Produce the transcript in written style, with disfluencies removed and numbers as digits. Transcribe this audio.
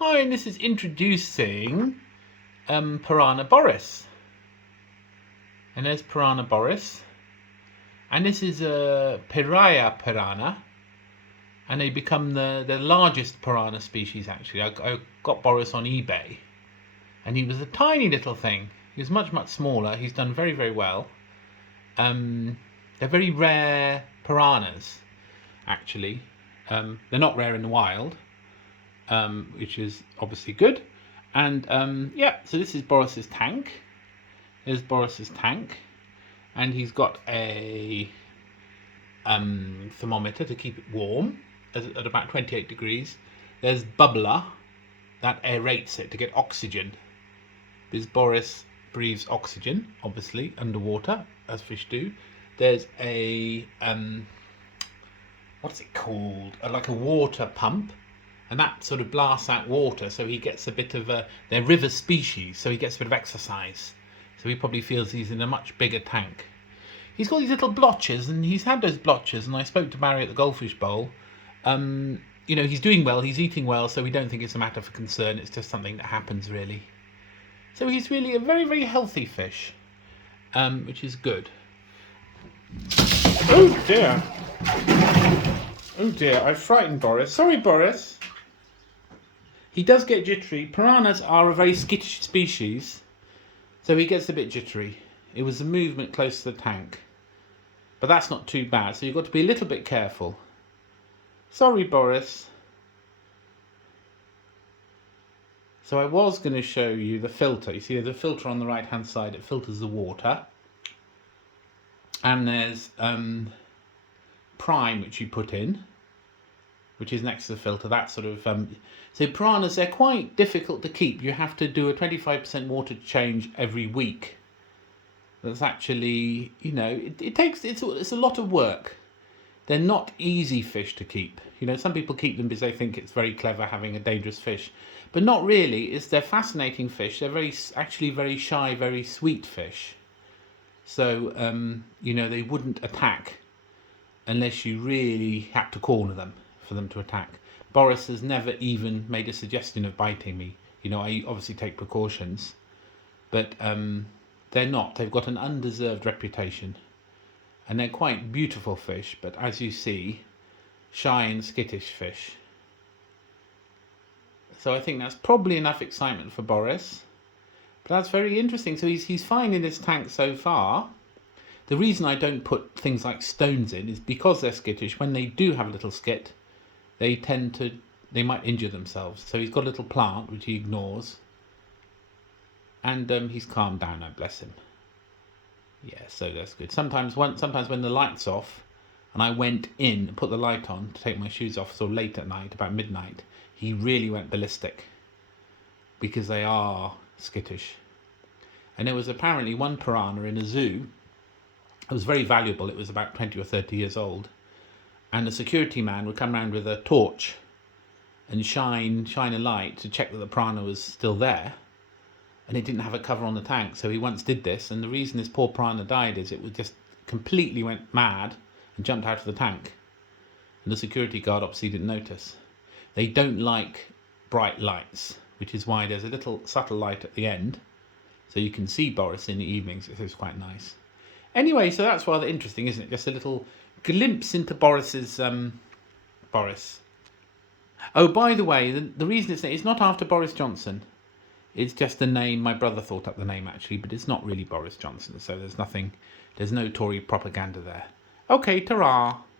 Hi, and this is introducing Pirahna Boris. And there's Pirahna Boris. And this is a Piraya piranha. And they become the largest piranha species, actually. I got Boris on eBay. And he was a tiny little thing. He was much, much smaller. He's done very, very well. They're very rare piranhas, actually. They're not rare in the wild. Which is obviously good. And yeah, so this is Boris's tank. There's Boris's tank, and he's got a thermometer to keep it warm at about 28 degrees. There's bubbler that aerates it to get oxygen, because Boris breathes oxygen, obviously, underwater, as fish do. There's a what's it called? Like a water pump. And that sort of blasts out water, so he gets a bit of they're river species, so he gets a bit of exercise. So he probably feels he's in a much bigger tank. He's got these little blotches, and he's had those blotches, and I spoke to Barry at the Goldfish Bowl. He's doing well, he's eating well, so we don't think it's a matter for concern, it's just something that happens, really. So he's really a very, very healthy fish, which is good. Oh dear. Oh dear, I frightened Boris. Sorry, Boris. He does get jittery. Piranhas are a very skittish species, so he gets a bit jittery. It was a movement close to the tank, but that's not too bad, so you've got to be a little bit careful. Sorry, Boris. So I was going to show you the filter. You see there's a filter on the right hand side. It filters the water, and there's prime, which you put in, which is next to the filter. That sort of so piranhas, they're quite difficult to keep. You have to do a 25% water change every week. That's actually, it's a lot of work. They're not easy fish to keep. Some people keep them because they think it's very clever having a dangerous fish, but not really. They're fascinating fish. They're actually very shy, very sweet fish. So they wouldn't attack unless you really had to corner them for them to attack. Boris has never even made a suggestion of biting me. I obviously take precautions, but they're not. They've got an undeserved reputation, and they're quite beautiful fish, but as you see, shy and skittish fish. So I think that's probably enough excitement for Boris, but that's very interesting. So he's fine in his tank so far. The reason I don't put things like stones in is because they're skittish. When they do have a little skit, they might injure themselves. So he's got a little plant which he ignores, and he's calmed down now, bless him. Yeah, so that's good. Sometimes when the light's off, and I went in and put the light on to take my shoes off, so late at night, about midnight, he really went ballistic, because they are skittish. And there was apparently one piranha in a zoo. It was very valuable. It was about 20 or 30 years old. And the security man would come around with a torch and shine a light to check that the piranha was still there. And it didn't have a cover on the tank. So he once did this. And the reason this poor piranha died is it was just completely went mad and jumped out of the tank. And the security guard obviously didn't notice. They don't like bright lights, which is why there's a little subtle light at the end. So you can see Boris in the evenings. It's quite nice. Anyway, so that's rather interesting, isn't it? Just a little glimpse into Boris's Boris. Oh, by the way, the reason it's not after Boris Johnson. It's just the name. My brother thought up the name, actually, but it's not really Boris Johnson. So there's no Tory propaganda there. Okay, ta-ra.